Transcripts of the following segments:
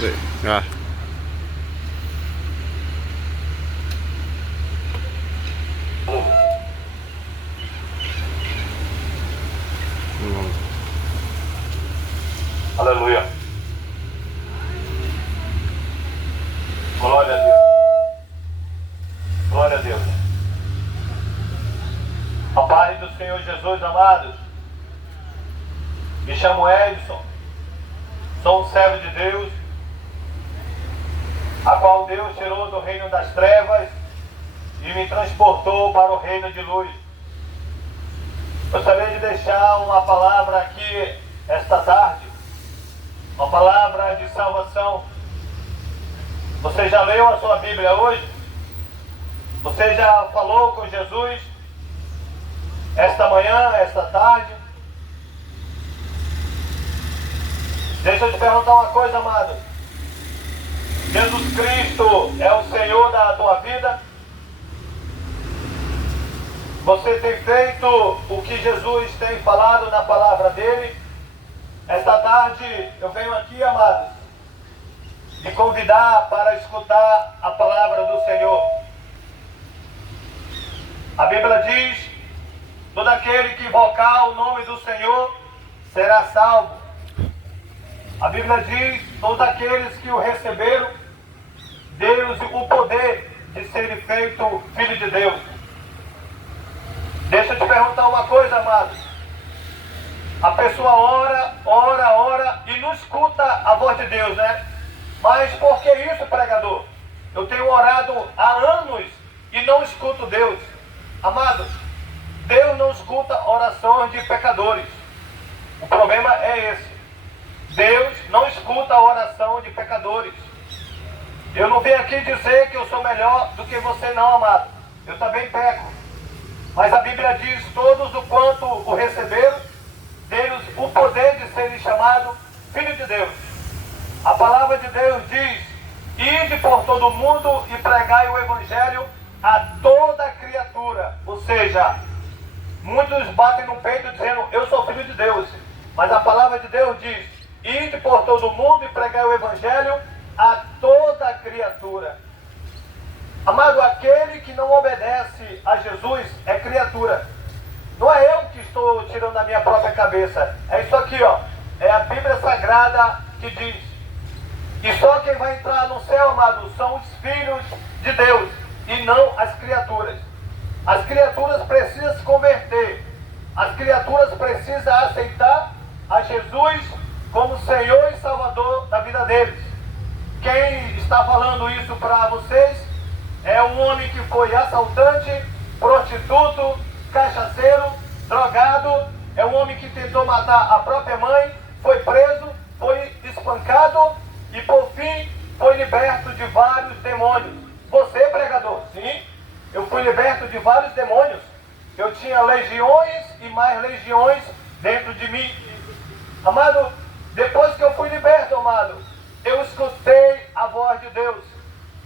Peraí. Ah. Aleluia. Glória a Deus. Glória a Deus. A paz do Senhor Jesus, amados. Me chamo Edson. Sou um servo de Deus, a qual Deus tirou do reino das trevas e me transportou para o reino de luz. Gostaria de deixar uma palavra aqui esta tarde, uma palavra de salvação. Você já leu a sua Bíblia hoje? Você já falou com Jesus esta manhã, esta tarde? Deixa eu te perguntar uma coisa, amado. Jesus Cristo é o Senhor da tua vida? Você tem feito o que Jesus tem falado na palavra dele? Esta tarde eu venho aqui, amados, te convidar para escutar a palavra do Senhor. A Bíblia diz: todo aquele que invocar o nome do Senhor será salvo. A Bíblia diz: todos aqueles que o receberam, Deus o poder de ser feito filho de Deus. Deixa eu te perguntar uma coisa, amados. A pessoa ora e não escuta a voz de Deus, né? Mas por que isso, pregador? Eu tenho orado há anos e não escuto Deus. Amados, Deus não escuta orações de pecadores. O problema é esse. Deus não escuta a oração de pecadores. Eu não venho aqui dizer que eu sou melhor do que você, não, amado. Eu também peco. Mas a Bíblia diz: todos o quanto o receberam, deles o poder de serem chamados filho de Deus. A palavra de Deus diz: ide por todo o mundo e pregai o evangelho a toda criatura. Ou seja, muitos batem no peito dizendo: eu sou filho de Deus. Mas a palavra de Deus diz: ide por todo o mundo e pregai o evangelho a toda criatura. Amado, aquele que não obedece a Jesus é criatura. Não é eu que estou tirando da minha própria cabeça. É isso aqui, ó. É a Bíblia Sagrada que diz. E só quem vai entrar no céu, amado, são os filhos de Deus e não as criaturas. As criaturas precisam se converter. As criaturas precisam aceitar a Jesus como Senhor e Salvador da vida deles. Quem está falando isso para vocês é um homem que foi assaltante, prostituto, cachaceiro, drogado. É um homem que tentou matar a própria mãe, foi preso, foi espancado e por fim foi liberto de vários demônios. Você, pregador? Sim, eu fui liberto de vários demônios. Eu tinha legiões e mais legiões dentro de mim. Amado, depois que eu fui liberto, amado, eu escutei a voz de Deus.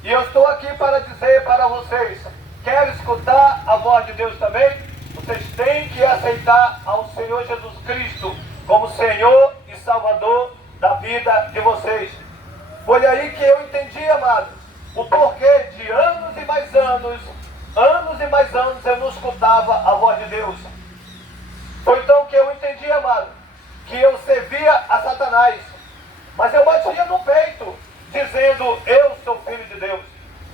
E eu estou aqui para dizer para vocês: quer escutar a voz de Deus também? Vocês têm que aceitar ao Senhor Jesus Cristo como Senhor e Salvador da vida de vocês. Foi aí que eu entendi, amado, o porquê de anos e mais anos eu não escutava a voz de Deus. Foi então que eu entendi, amado, que eu servia a Satanás. Mas eu batia no peito, dizendo: eu sou filho de Deus.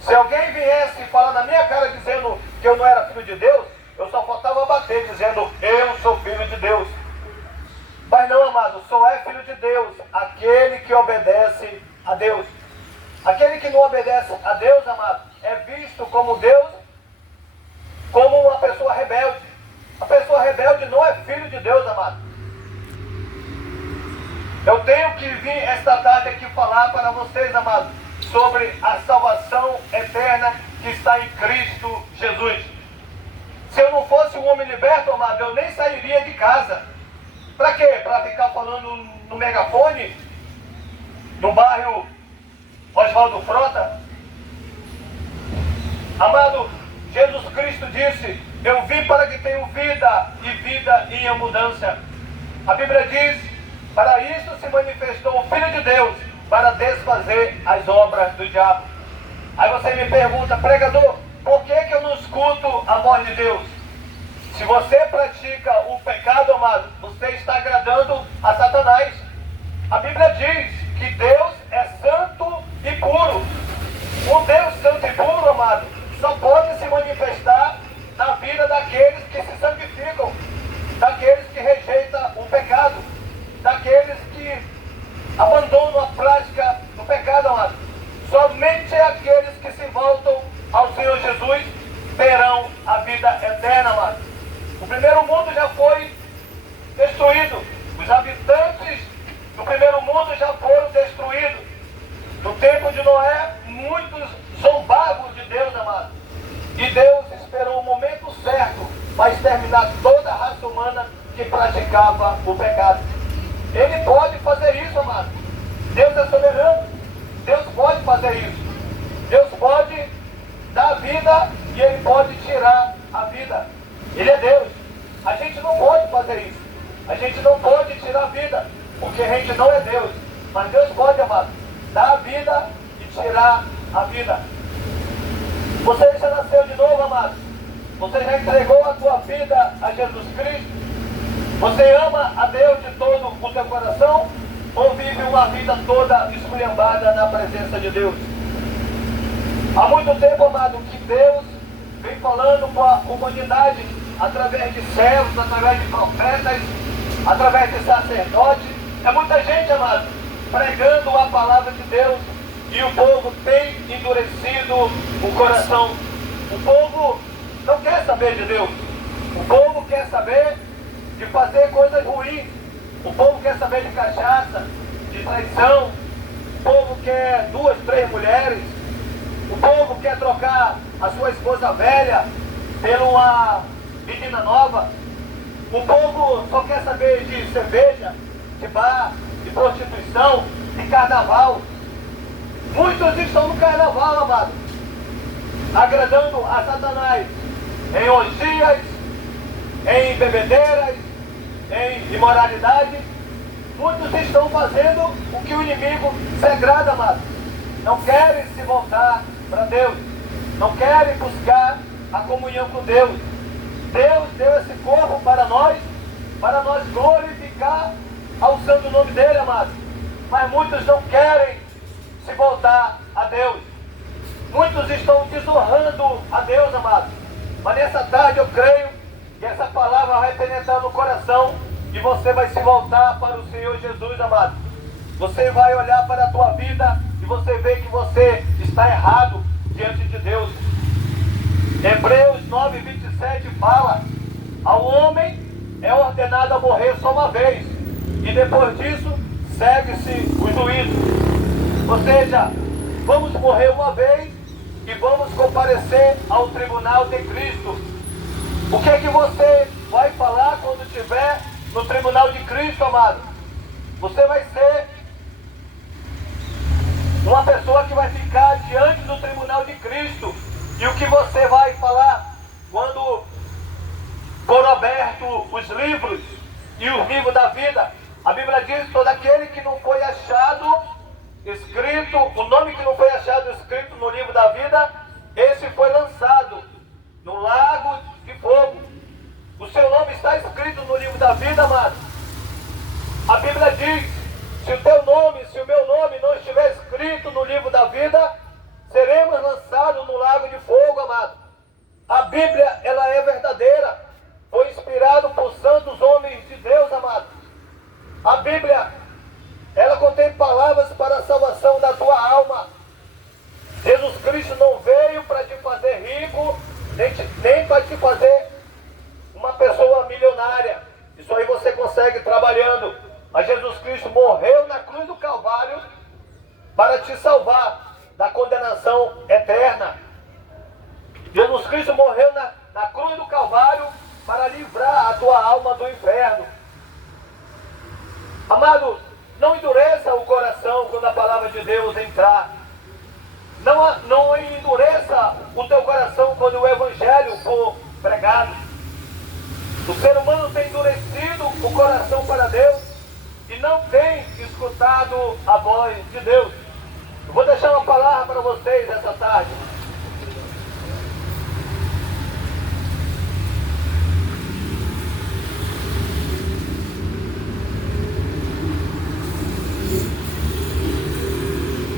Se alguém viesse falar na minha cara dizendo que eu não era filho de Deus, eu só faltava bater, dizendo: eu sou filho de Deus. Mas não, amado, só é filho de Deus aquele que obedece a Deus. Aquele que não obedece a Deus, amado, é visto como Deus, como uma pessoa rebelde. A pessoa rebelde não é filho de Deus, amado. Eu tenho que vir esta tarde aqui falar para vocês, amados, sobre a salvação eterna que está em Cristo Jesus. Se eu não fosse um homem liberto, amado, eu nem sairia de casa. Para quê? Para ficar falando no megafone, no bairro Oswaldo Frota? Amado, Jesus Cristo disse: eu vim para que tenham vida e vida em abundância. A Bíblia diz: para isso se manifestou o Filho de Deus, para desfazer as obras do diabo. Aí você me pergunta, pregador, por que eu não escuto a voz de Deus? Se você pratica o pecado, amado, você está agradando a Satanás. A Bíblia diz que Deus é santo e puro. O Deus santo e puro, amado, só pode se manifestar na vida daqueles que se santificam, daqueles que rejeitam o pecado, daqueles que abandonam a prática do pecado, amado. Somente aqueles que se voltam ao Senhor Jesus terão a vida eterna, amado. O primeiro mundo já foi destruído. Os habitantes do primeiro mundo já foram destruídos. No tempo de Noé, muitos zombavam de Deus, amado. E Deus esperou o momento certo para exterminar toda a raça humana que praticava o pecado. Ele pode fazer isso, amado. Deus é soberano. Deus pode fazer isso. Deus pode dar vida e Ele pode tirar a vida. Ele é Deus. A gente não pode fazer isso. A gente não pode tirar a vida, porque a gente não é Deus. Mas Deus pode, amado, dar a vida e tirar a vida. Você já nasceu de novo, amado? Você já entregou a tua vida a Jesus Cristo? Você ama a Deus de todo o teu coração? Ou vive uma vida toda esculhambada na presença de Deus? Há muito tempo, amado, que Deus vem falando com a humanidade através de servos, através de profetas, através de sacerdotes. É muita gente, amado, pregando a palavra de Deus, e o povo tem endurecido o coração. O povo não quer saber de Deus. O povo quer saber de fazer coisas ruins. O povo quer saber de cachaça, de traição. O povo quer 2, 3 mulheres. O povo quer trocar a sua esposa velha por uma menina nova. O povo só quer saber de cerveja, de bar, de prostituição, de carnaval. Muitos estão no carnaval, amado, agradando a Satanás em orgias, em bebedeiras, em imoralidade. Muitos estão fazendo o que o inimigo se agrada, amado. Não querem se voltar para Deus. Não querem buscar a comunhão com Deus. Deus deu esse corpo para nós glorificar ao santo nome dele, amado. Mas muitos não querem se voltar a Deus. Muitos estão desonrando a Deus, amado. Mas nessa tarde eu creio que essa palavra vai penetrar no coração e você vai se voltar para o Senhor Jesus, amado. Você vai olhar para a tua vida e você vê que você está errado diante de Deus. Hebreus 9:27 fala: ao homem é ordenado a morrer só uma vez, e depois disso segue-se o juízo. Ou seja, vamos morrer uma vez e vamos comparecer ao tribunal de Cristo. O que é que você vai falar quando estiver no tribunal de Cristo, amado? Você vai ser uma pessoa que vai ficar diante do tribunal de Cristo. E o que você vai falar quando foram abertos os livros e os livros da vida? A Bíblia diz: todo aquele que não foi achado escrito, o nome que não foi achado escrito no livro da vida, esse foi lançado no lago de fogo. O seu nome está escrito no livro da vida, amado. A Bíblia diz: se o teu nome, se o meu nome não estiver escrito no livro da vida, seremos lançados no lago de fogo, amado. A Bíblia, ela é verdadeira. Foi inspirado por santos homens de Deus, amado. A Bíblia, ela contém palavras para a salvação da tua alma. Jesus Cristo não veio para te fazer rico, nem para te fazer uma pessoa milionária. Isso aí você consegue trabalhando. Mas Jesus Cristo morreu na cruz do Calvário para te salvar da condenação eterna. Jesus Cristo morreu na cruz do Calvário para livrar a tua alma do inferno. Amados, não endureça o coração quando a palavra de Deus entrar. Não endureça o teu coração quando o Evangelho for pregado. O ser humano tem endurecido o coração para Deus e não tem escutado a voz de Deus. Eu vou deixar uma palavra para vocês essa tarde.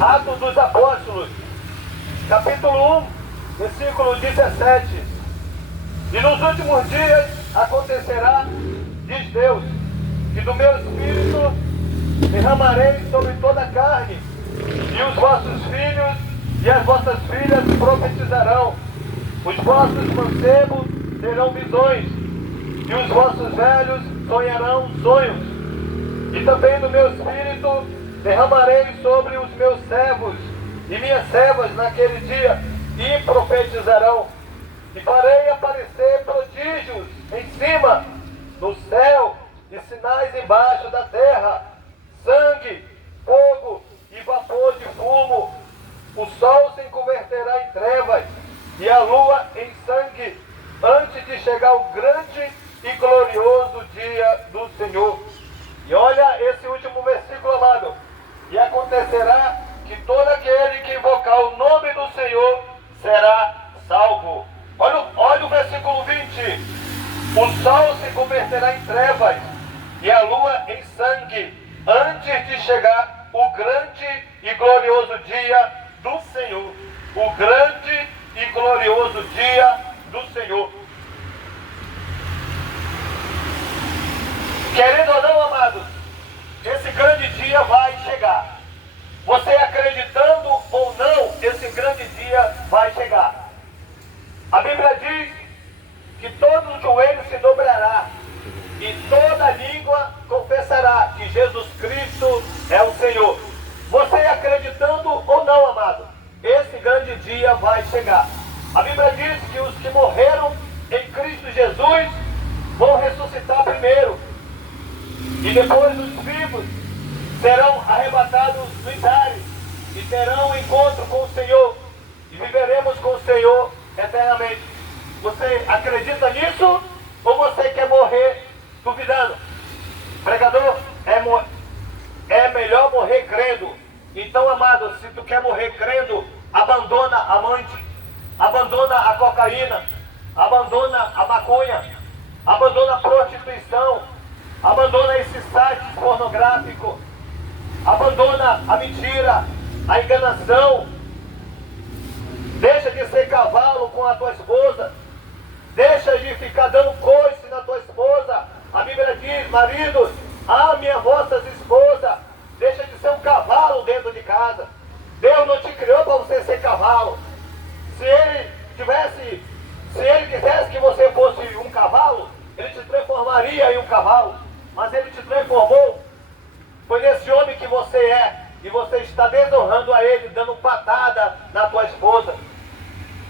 Atos dos Apóstolos, capítulo 1, versículo 17. E nos últimos dias acontecerá, diz Deus, que do meu Espírito derramarei sobre toda a carne, e os vossos filhos e as vossas filhas profetizarão, os vossos mancebos terão visões, e os vossos velhos sonharão sonhos. E também do meu Espírito derramarei sobre os meus servos e minhas servas naquele dia, e profetizarão. E farei aparecer prodígios em cima, no céu, e sinais embaixo da terra, sangue, fogo e vapor de fumo. O sol se converterá em trevas e a lua em sangue, antes de chegar o grande e glorioso dia do Senhor. E olha esse último versículo, amado. E acontecerá que todo aquele que invocar o nome do Senhor será salvo. Olha o versículo 20. O sol se converterá em trevas e a lua em sangue, antes de chegar o grande e glorioso dia do Senhor. O grande e glorioso dia do Senhor. Querendo ou não, amados, esse grande dia vai chegar. Você acreditando ou não, esse grande dia vai chegar. A Bíblia diz que todo joelho se dobrará e toda língua confessará que Jesus Cristo é o Senhor. Você acreditando ou não, amado, esse grande dia vai chegar. A Bíblia diz que os que morreram em Cristo Jesus vão ressuscitar primeiro, e depois os vivos serão arrebatados nos ares e terão um encontro com o Senhor, e viveremos com o Senhor eternamente. Você acredita nisso ou você quer morrer duvidando? Pregador, é melhor morrer crendo. Então, amado, se tu quer morrer crendo, abandona a amante, abandona a cocaína, abandona a maconha, abandona a prostituição, abandona esses sites pornográficos, abandona a mentira, a enganação. Deixa de ser cavalo com a tua esposa. Deixa de ficar dando coice na tua esposa. A Bíblia diz, maridos, ame as vossas esposas. Deixa de ser um cavalo dentro de casa. Deus não te criou para você ser cavalo. Se ele quisesse que você fosse um cavalo, ele te transformaria em um cavalo. Mas ele te transformou. Foi nesse homem que você é. E você está desonrando a ele, dando patada na tua esposa.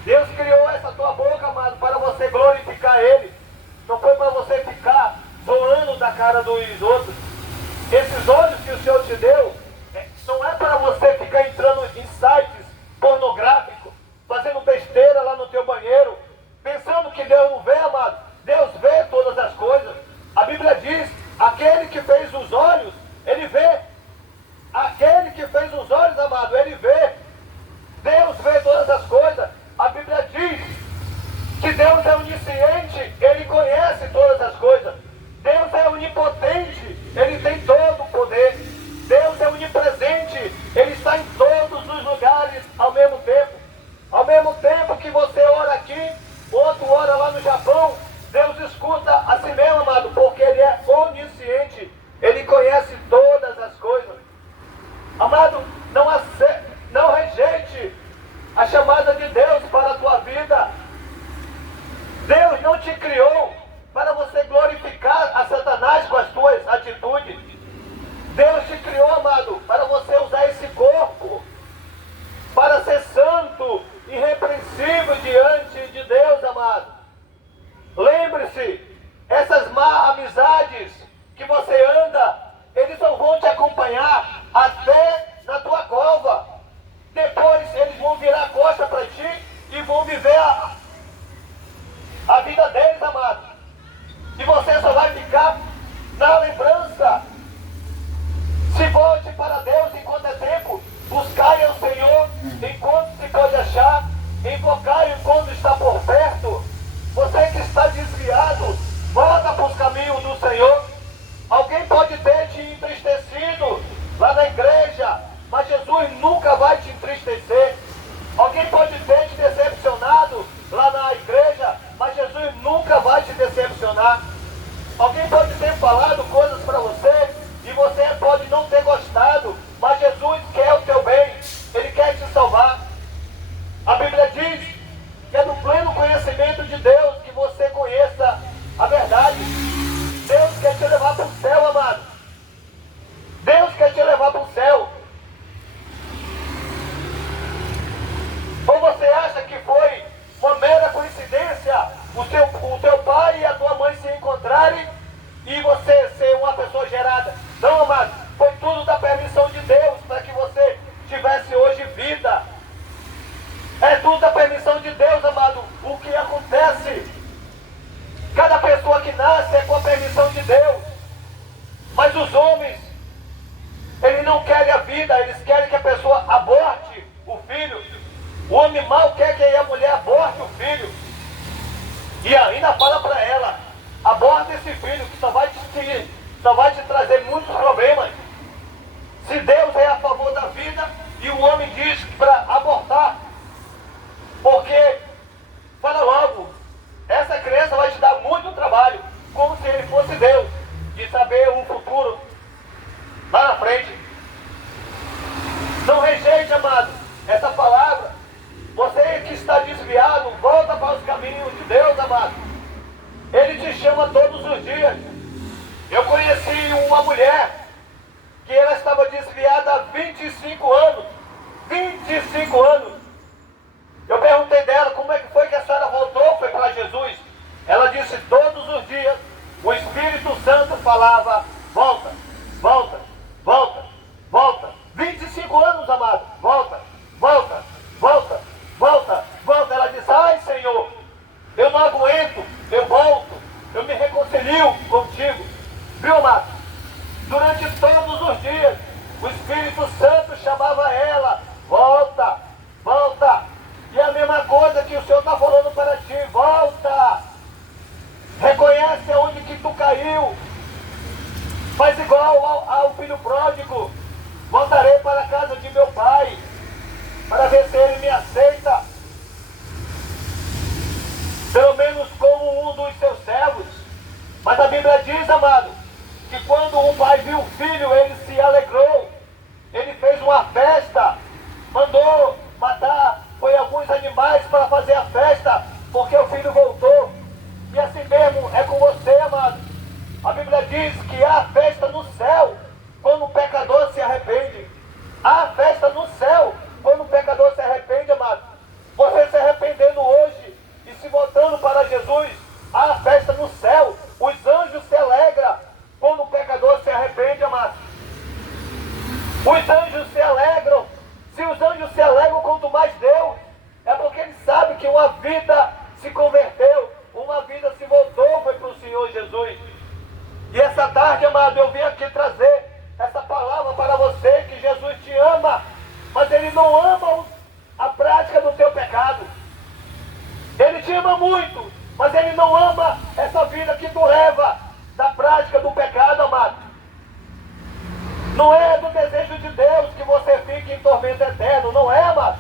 Deus criou essa tua boca, amado, para você glorificar ele. Não foi para você ficar zoando da cara dos outros. Esses olhos que o Senhor te deu, não é para você ficar entrando em sites pornográficos, fazendo besteira lá no teu banheiro, pensando que Deus não vê, amado. Deus vê todas as coisas. A Bíblia diz, aquele que fez os olhos, ele vê. Aquele que fez os olhos, amado, ele vê. Deus vê todas as coisas. A Bíblia diz que Deus é onisciente, ele conhece todas as coisas. Deus é onipotente, ele tem todo o poder. Deus é onipresente, ele está em todos os lugares ao mesmo tempo. Ao mesmo tempo que você ora aqui, outro ora lá no Japão, Deus escuta a si mesmo, amado, porque ele é onisciente, ele conhece todas as coisas. Amado, não rejeite a chamada de Deus para a tua vida. Deus não te criou para você glorificar a Satanás com as tuas atitudes. Deus te criou, amado, para você usar esse corpo para ser santo, irrepreensível diante de Deus, amado. Lembre-se, essas má amizades que você anda, eles não vão te acompanhar até na tua cova. Depois eles vão virar a costa para ti e vão viver a vida deles, amado. E você só vai ficar na lembrança volte para Deus enquanto é tempo. Buscai ao Senhor enquanto se pode achar. Invocai quando está por perto. Você que está desviado, volta para os caminhos do Senhor. Alguém pode ter te entristecido lá na igreja, mas Jesus nunca vai te entristecer. Alguém pode ter te decepcionado lá na igreja, mas Jesus nunca vai te decepcionar. Alguém pode ter falado coisas para você e você pode não ter gostado, mas Jesus quer o teu bem, Ele quer te salvar. A Bíblia diz que é no pleno conhecimento de Deus que você conheça a verdade. Deus quer te levar para o céu, amado. Deus quer te levar para o céu. Ou você acha que foi uma mera coincidência o teu pai e a tua mãe se encontrarem e você ser uma pessoa gerada? Não, amado. Foi tudo da permissão de Deus para que você tivesse hoje vida. É tudo da permissão de Deus, amado. O que acontece? Cada pessoa que nasce é com a permissão de Deus. Mas os homens, eles não querem a vida, eles querem que a pessoa aborte o filho. O homem mau quer que a mulher aborte o filho. E ainda fala para ela, aborta esse filho que só vai te trazer muitos problemas. Se Deus é a favor da vida e o homem diz para abortar, porque, fala logo, essa criança vai te dar muito trabalho, como se ele fosse Deus, de saber o futuro lá na frente. Não rejeite, amado, essa palavra. Você que está desviado, volta para os caminhos de Deus, amado. Ele te chama todos os dias. Eu conheci uma mulher que ela estava desviada há 25 anos. 25 anos. Eu perguntei dela como é que foi que a senhora voltou, foi para Jesus. Ela disse todos os dias, o Espírito Santo falava, volta, volta, volta, volta. 25 anos, amado, volta, volta, volta, volta, volta. Ela disse, ai Senhor, eu não aguento, eu volto, eu me reconcilio contigo. Viu, amado? Durante todos os dias, o Espírito Santo chamava ela, volta, volta. E a mesma coisa que o Senhor está falando para ti, volta. Reconhece onde que tu caiu. Faz igual ao filho pródigo. Voltarei para a casa de meu pai, para ver se ele me aceita. Pelo menos como um dos seus servos. Mas a Bíblia diz, amado, que quando o pai viu o filho, ele se alegrou. Ele fez uma festa, mandou matar, foi alguns animais para fazer a festa, porque o filho voltou. E assim mesmo é com você, amado. A Bíblia diz que há festa no céu quando o pecador se arrepende. Há festa no céu quando o pecador se arrepende, amado. Você se arrependendo hoje e se voltando para Jesus, há festa no céu. Os anjos se alegram quando o pecador se arrepende, amado. Os anjos se alegram. Se os anjos se alegram, quanto mais Deus. É porque Ele sabe que uma vida se converteu, uma vida se voltou, foi para o Senhor Jesus. E essa tarde, amado, eu vim aqui trazer essa palavra para você, que Jesus te ama, mas Ele não ama a prática do teu pecado. Ele te ama muito, mas Ele não ama essa vida que tu leva da prática do pecado, amado. Não é do desejo de Deus que você fique em tormento eterno, não é, amado?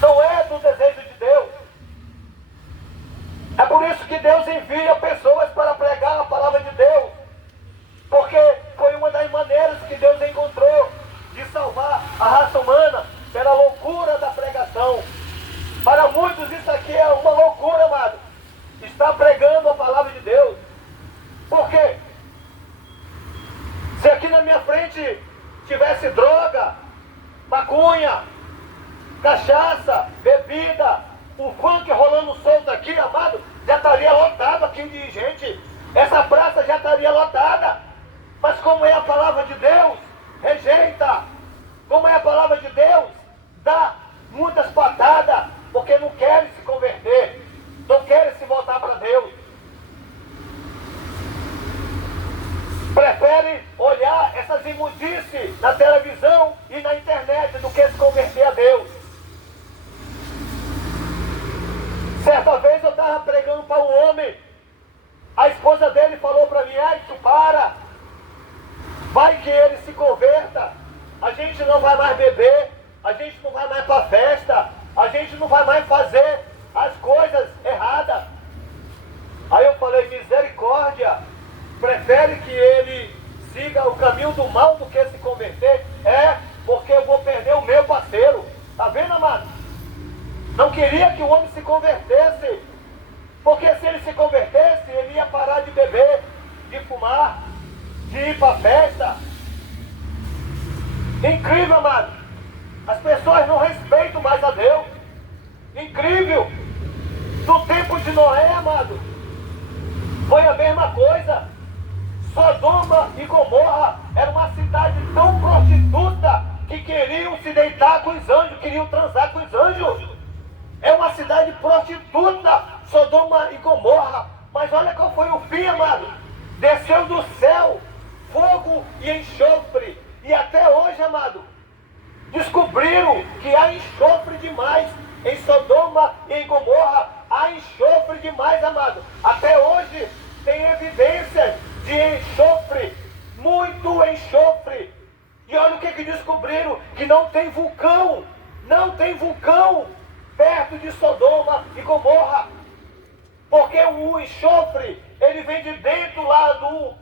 Não é do desejo de Deus. É por isso que Deus envia pessoas para pregar a palavra de Deus. Porque foi uma das maneiras que Deus encontrou de salvar a raça humana, pela loucura da pregação. Para muitos isso aqui é uma loucura, amado. Está pregando a palavra de Deus. Por quê? Se aqui na minha frente tivesse droga, maconha, cachaça, bebida, o funk rolando solto aqui, amado, já estaria lotado aqui de gente. Essa praça já estaria lotada. Mas como é a palavra de Deus, rejeita. Como é a palavra de Deus, dá muitas patadas, porque não querem se converter, não querem se voltar para Deus. Prefere olhar essas imundícias gente não vai mais para a festa, a gente não vai mais fazer as coisas erradas. Aí eu falei, misericórdia, prefere que ele siga o caminho do mal do que se converter? É, porque eu vou perder o meu parceiro. Tá vendo, amado? Não queria que o homem se convertesse, porque se ele se convertesse, ele ia parar de beber, de fumar, de ir para a festa. Incrível, amado. As pessoas não respeitam mais a Deus. Incrível. No tempo de Noé, amado, foi a mesma coisa. Sodoma e Gomorra era uma cidade tão prostituta que queriam se deitar com os anjos, queriam transar com os anjos. É uma cidade prostituta, Sodoma e Gomorra. Mas olha qual foi o fim, amado. Desceu do céu fogo e enxofre. E até hoje, amado, descobriram que há enxofre demais em Sodoma e em Gomorra. Há enxofre demais, amado. Até hoje tem evidências de enxofre, muito enxofre. E olha o que descobriram, que não tem vulcão perto de Sodoma e Gomorra, porque o enxofre, ele vem de dentro lá do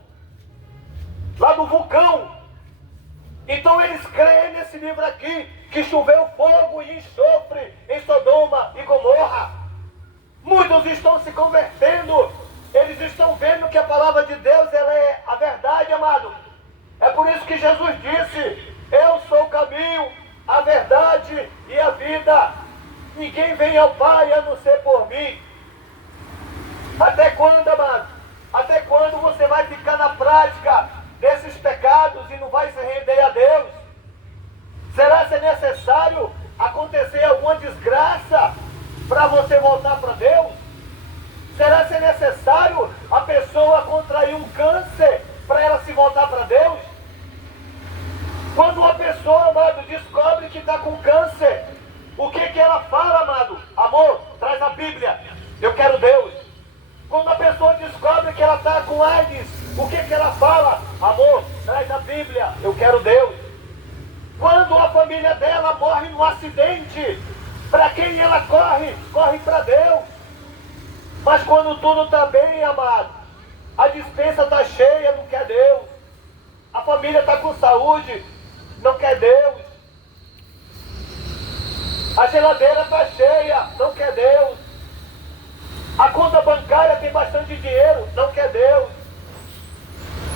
vulcão. Então eles creem nesse livro aqui, que choveu fogo e enxofre em Sodoma e Gomorra. Muitos estão se convertendo, eles estão vendo que a palavra de Deus, ela é a verdade, amado. É por isso que Jesus disse, eu sou o caminho, a verdade e a vida. Ninguém vem ao Pai a não ser por mim. Até quando, amado? Até quando você vai ficar na prática desses pecados e não vai se render a Deus? Será que é necessário acontecer alguma desgraça para você voltar para Deus? Será que é necessário a pessoa contrair um câncer para ela se voltar para Deus? Quando uma pessoa, amado, descobre que está com câncer, o que ela fala, amado? Amor, traz a Bíblia, eu quero Deus. Quando a pessoa descobre que ela está com AIDS, o que ela fala? Amor, traz a Bíblia, eu quero Deus. Quando a família dela morre num acidente, para quem ela corre? Corre para Deus. Mas quando tudo está bem, amado, a despensa está cheia, não quer Deus. A família está com saúde, não quer Deus. A geladeira está cheia, não quer Deus. A conta bancária tem bastante dinheiro, não quer Deus.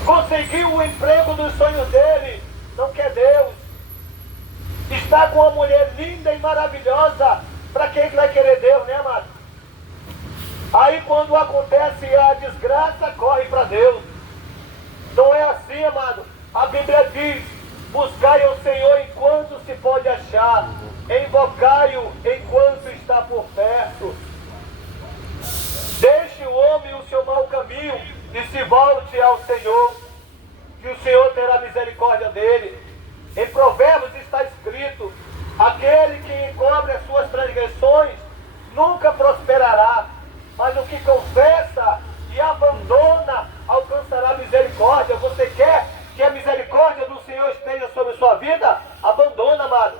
Conseguiu o emprego dos sonhos dele, não quer Deus. Está com uma mulher linda e maravilhosa, para quem vai querer Deus, né, amado? Aí quando acontece a desgraça, corre para Deus. Não é assim, amado. A Bíblia diz, buscai ao Senhor enquanto se pode achar, invocai-o enquanto está por perto. Deixe o homem o seu mau caminho e se volte ao Senhor, que o Senhor terá misericórdia dele. Em Provérbios está escrito, aquele que encobre as suas transgressões nunca prosperará, mas o que confessa e abandona alcançará misericórdia. Você quer que a misericórdia do Senhor esteja sobre sua vida? Abandona, amado.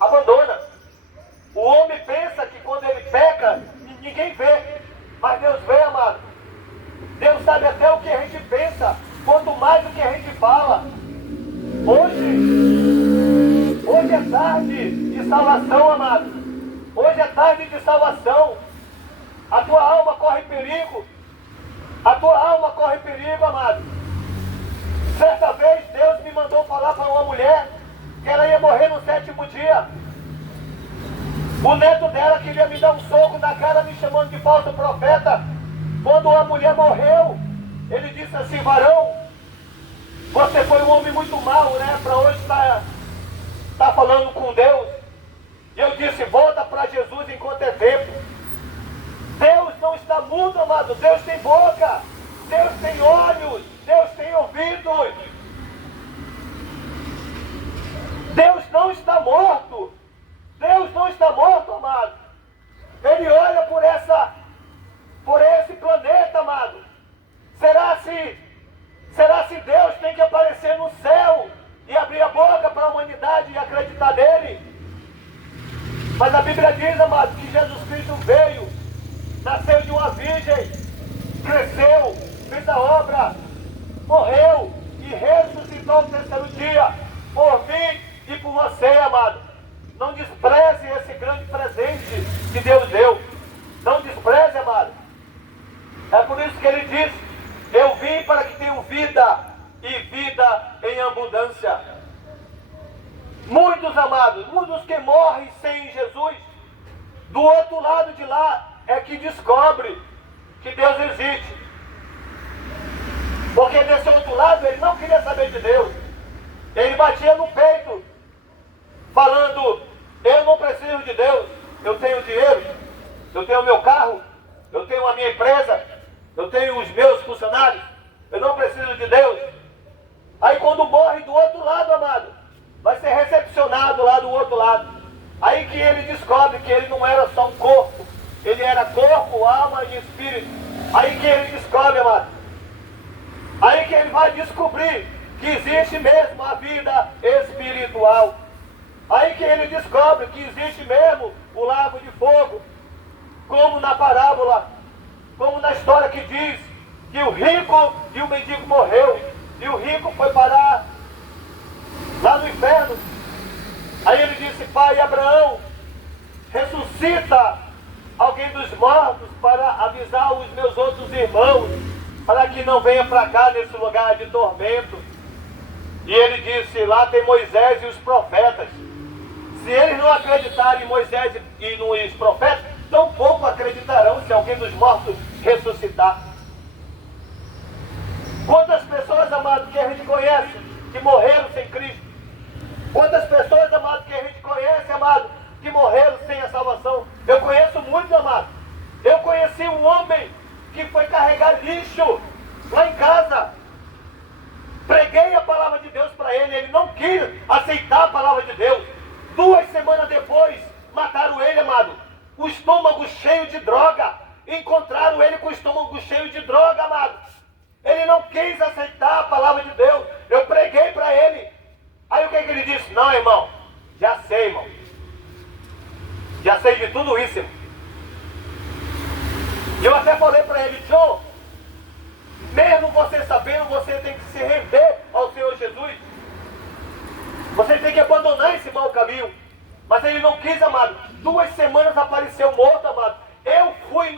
Abandona. O homem pensa que quando ele peca, ninguém vê. Mas Deus vê, amado. Deus sabe até o que a gente pensa, quanto mais do que a gente fala. Hoje é tarde de salvação, amado. Hoje é tarde de salvação. A tua alma corre perigo. A tua alma corre perigo, amado. Certa vez Deus me mandou falar para uma mulher que ela ia morrer no 7º dia. O neto dela queria me dar um soco na cara, me chamando de falso profeta. Quando a mulher morreu, ele disse assim, varão, você foi um homem muito mau, né? Para hoje tá falando com Deus. E eu disse, volta para Jesus enquanto é tempo. Deus não está mudo, amado. Deus tem boca. Deus tem olhos. Deus tem ouvidos. Deus não está morto. Deus não está morto, amado. Ele olha por esse planeta, amado. Será se Deus tem que aparecer no céu e abrir a boca para a humanidade e acreditar nele? Mas a Bíblia diz, amado, que Jesus Cristo veio, nasceu de uma virgem, cresceu, fez a obra, morreu e ressuscitou no terceiro dia, por mim e por você, amado. Não despreze esse grande presente que Deus deu. Não despreze, amado. É por isso que ele diz: eu vim para que tenham vida e vida em abundância. Muitos, amados, muitos que morrem sem Jesus, do outro lado de lá é que descobre que Deus existe. Porque desse outro lado ele não queria saber de Deus. Ele batia no peito, falando: eu não preciso de Deus, eu tenho dinheiro, eu tenho o meu carro, eu tenho a minha empresa, eu tenho os meus funcionários, eu não preciso de Deus. Aí quando morre do outro lado, amado, vai ser recepcionado lá do outro lado. Aí que ele descobre que ele não era só um corpo, ele era corpo, alma e espírito. Aí que ele descobre, amado. Aí que ele vai descobrir que existe mesmo a vida espiritual. Aí que ele descobre que existe mesmo o lago de fogo. Como na parábola, como na história que diz que o rico e o mendigo morreu. E o rico foi parar lá no inferno. Aí ele disse: pai Abraão, ressuscita alguém dos mortos para avisar os meus outros irmãos, para que não venha para cá nesse lugar de tormento. E ele disse: lá tem Moisés e os profetas. Se eles não acreditarem em Moisés e nos profetas, tampouco acreditarão se alguém dos mortos ressuscitar. Quantas pessoas, amados, que a gente conhece, que morreram sem Cristo? Quantas pessoas, amados, que a gente conhece, amados, que morreram sem a salvação? Eu conheço muitos, amados. Eu conheci um homem que foi carregar lixo lá em casa. Preguei a palavra de Deus para ele, ele não quis aceitar a palavra de Deus. 2 semanas depois, mataram ele, amado. O estômago cheio de droga. Encontraram ele com o estômago cheio de droga, amado. Ele não quis aceitar a palavra de Deus. Eu preguei para ele. Aí o que ele disse? Não, irmão, já sei, irmão. Já sei de tudo isso, irmão. E eu até falei para ele: John, mesmo você sabendo, você tem que se render ao Senhor Jesus. Você tem que abandonar esse mau caminho. Mas ele não quis, amado. 2 semanas apareceu morto, amado. Eu fui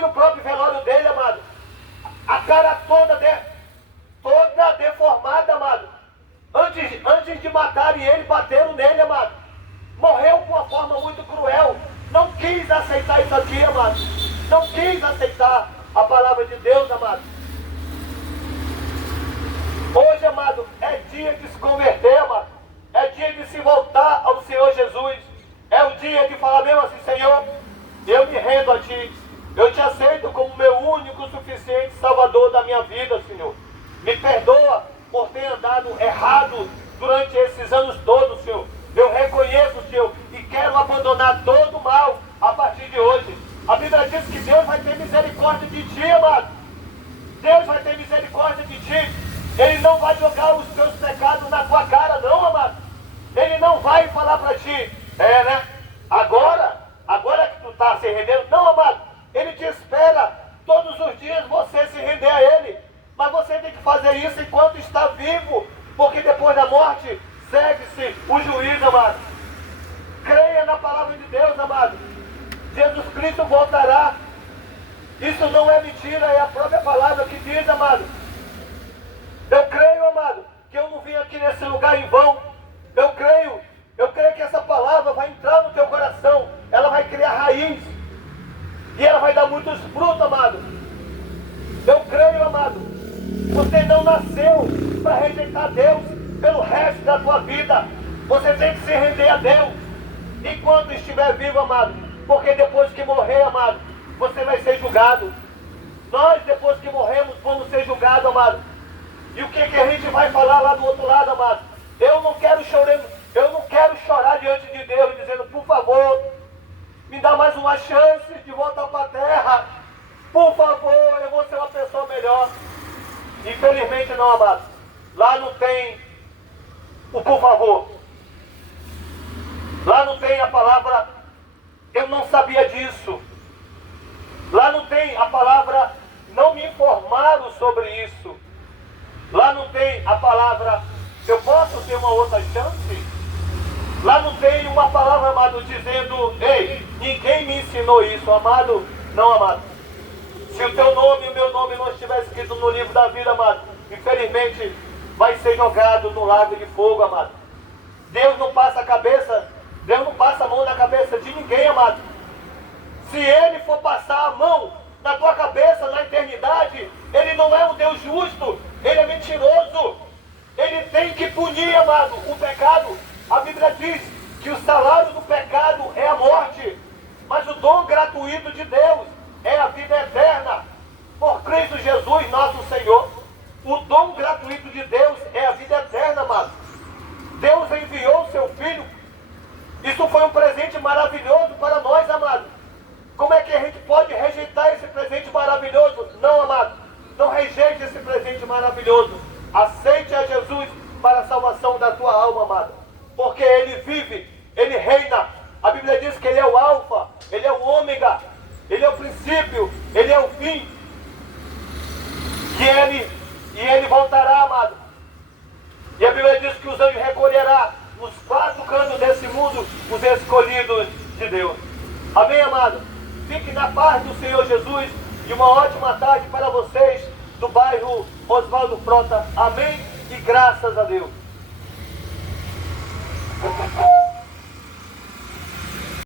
no próprio velório dele, amado. A cara toda deformada, amado. Antes de matarem ele, bateram nele, amado. Morreu de uma forma muito cruel. Não quis aceitar isso aqui, amado. Não quis aceitar a palavra de Deus, amado. Hoje, amado, é dia de se converter, amado. É dia de se voltar ao Senhor Jesus. É o dia de falar mesmo assim: Senhor, eu me rendo a Ti. Eu Te aceito como meu único, suficiente Salvador da minha vida, Senhor. Me perdoa por ter andado errado durante esses anos todos, Senhor. Eu reconheço, Senhor, e quero abandonar todo o mal a partir de hoje. A Bíblia diz que Deus vai ter misericórdia de ti, amado. Deus vai ter misericórdia de ti. Ele não vai jogar os teus pecados na tua cara, não, amado. Ele não vai falar para ti: agora que tu está se rendendo. Não, amado. Ele te espera todos os dias você se render a Ele. Mas você tem que fazer isso enquanto está vivo, porque depois da morte segue-se o juízo, amado. Creia na palavra de Deus, amado. Jesus Cristo voltará. Isso não é mentira, é a própria palavra que diz, amado. Eu creio, amado, que eu não vim aqui nesse lugar em vão. Eu creio que essa palavra vai entrar no teu coração. Ela vai criar raiz. E ela vai dar muitos frutos, amado. Eu creio, amado. Você não nasceu para rejeitar Deus pelo resto da tua vida. Você tem que se render a Deus enquanto estiver vivo, amado. Porque depois que morrer, amado, você vai ser julgado. Nós, depois que morremos, vamos ser julgados, amado. E o que a gente vai falar lá do outro lado, amado? Eu não quero chorar diante de Deus dizendo: por favor, me dá mais uma chance de voltar para a terra. Por favor, eu vou ser uma pessoa melhor. Infelizmente não, amado. Lá não tem o por favor. Lá não não tem a palavra, eu não sabia disso. Lá não tem a palavra, não me informaram sobre isso. Lá não tem a palavra, eu posso ter uma outra chance? Lá não tem uma palavra, amado, dizendo, ei, ninguém me ensinou isso, amado. Não, amado. Se o teu nome e o meu nome não estiver escrito no livro da vida, amado, infelizmente vai ser jogado no lago de fogo, amado. Deus não passa a cabeça, Deus não passa a mão na cabeça de ninguém, amado. Se Ele for passar a mão na tua cabeça na eternidade, Ele não é um Deus justo, Ele é mentiroso. Ele tem que punir, amado, o pecado. A Bíblia diz que o salário do pecado é a morte, mas o dom gratuito de Deus é a vida eterna. Por Cristo Jesus, nosso Senhor, o dom gratuito de Deus é a vida eterna, amado. Deus enviou o seu Filho. Isso foi um presente maravilhoso para nós, amado. Como é que a gente pode rejeitar esse presente maravilhoso? Não, amado, não rejeite esse presente maravilhoso. Aceite a Jesus para a salvação da tua alma, amado. Porque Ele vive, Ele reina. A Bíblia diz que Ele é o alfa, Ele é o ômega, Ele é o princípio, Ele é o fim. E Ele voltará, amado. E a Bíblia diz que os anjos recolherá nos quatro cantos desse mundo os escolhidos de Deus. Amém, amado? Fique na paz do Senhor Jesus e uma ótima tarde para vocês do bairro Oswaldo Frota. Amém e graças a Deus.